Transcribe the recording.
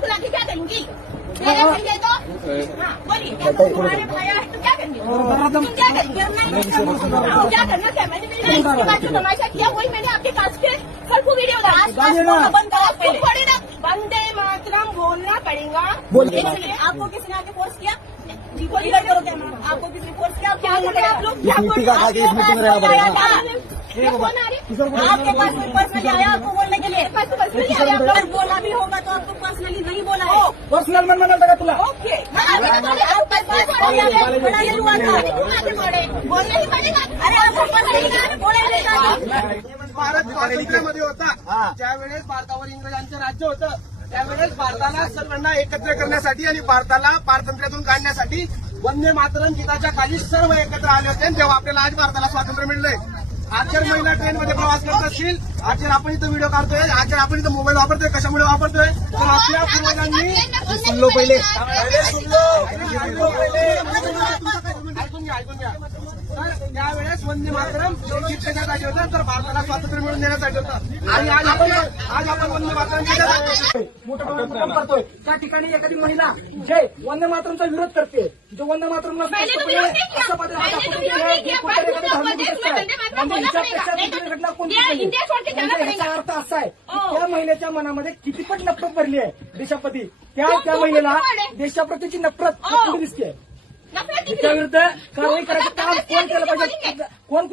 को लाके क्या करेंगी? मेरे भैया तो हाँ बोलिए तुम्हारे भाई है तो क्या करेंगे? तुम क्या करेंगे? क्या करना क्या? मैंने मेरी बात जो तमाशा किया वही मैंने आपके पास के कल को वीडियो डाला। बंद पड़े ना वंदे मातरम बोलना पड़ेगा। आपको किसने आके फोर्स किया? इधर करो क्या? आपको किसने फोर्स किया? क्या कर रहे हैं आप लोग? आपके पास कोई पर्सनली आया आपको बोलने के लिए? पर्सनली आया अगर बोला भी होगा तो आपको पर्सनली नहीं बोला है। पर्सनल मन म्हणाल का तुला? ओके बोलना ही पडेगा. अरे आपको पर्सनली बोलायला भारत स्वातंत्र्यामध्ये होता ज्यावेळेस भारतावर इंग्रजांचं राज्य होतं त्यावेळेस भारताला सर्वांना एकत्र करण्यासाठी आणि भारताला पारतंत्र्यातून काढण्यासाठी वंदे मातरम गीताच्या खाली सर्व एकत्र आले होते. तेव्हा आपल्याला आज भारताला स्वातंत्र्य मिळलंय. आज जर महिला ट्रेनमध्ये प्रवास करत असतील, आज जर आपण इथं व्हिडिओ काढतोय, आज जर आपण इथं मोबाईल वापरतोय, कशामुळे वापरतोय तर आपल्या पूर्वजांनी सुनलो पहिले ऐकून घ्या. तर त्यावेळेस वंदे मातरम गीत कशासाठी होतं तर भारताला स्वातंत्र्य मिळवून देण्यासाठी होतं. आणि आज आपण वंदे मातरम मोठं करतोय. त्या ठिकाणी एखादी महिला जे वंदे मातरमचा विरोध करते, जो वंदे मातरमला याचा अर्थ असा आहे की त्या महिलेच्या मनामध्ये किती पण नफरत भरली आहे देशाप्रती. त्या महिलेला देशाप्रतीची नफरत कुठे दिसते. त्याविरुद्ध कारवाई करायचं काम कोण केलं पाहिजे? कोण